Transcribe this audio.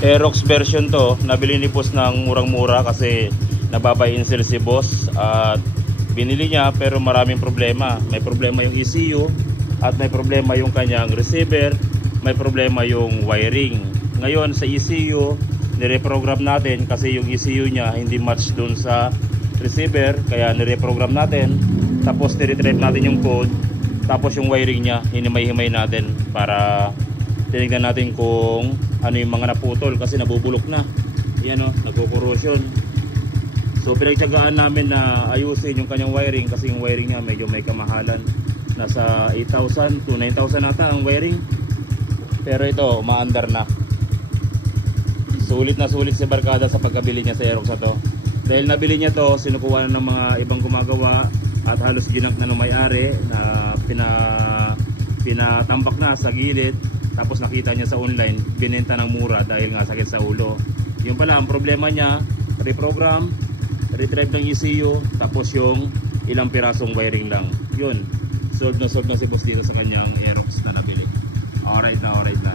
Aerox version to, nabili ni boss ng murang-mura kasi nababa-install si boss at binili niya, pero maraming problema. May problema yung ECU at may problema yung kanyang receiver, may problema yung wiring. Ngayon sa ECU, nireprogram natin kasi yung ECU niya hindi match dun sa receiver, kaya nireprogram natin. Tapos niretrieve natin yung code, tapos yung wiring niya hinimay-himay natin para tinignan natin kung ano yung mga naputol kasi nabubulok na. Yan o, nagko-corrosion. So pinagtiyagaan namin na ayusin yung kanyang wiring kasi yung wiring niya medyo may kamahalan. Nasa 8,000 to 9,000 nata ang wiring. Pero ito, maandar na. Sulit na sulit si Barkada sa pagkabili niya sa Aerox na to. Dahil nabili niya to, sinukuha na ng mga ibang gumagawa at halos ginak na ng may-ari na pinatambak na sa gilid. Tapos nakita niya sa online, binenta ng mura dahil nga sakit sa ulo. Yung pala, ang problema niya, reprogram, retrieve ng ECU, tapos yung ilang pirasong wiring lang. Yun, solve na si boss dito sa kanyang Aerox na nabili. Alright na.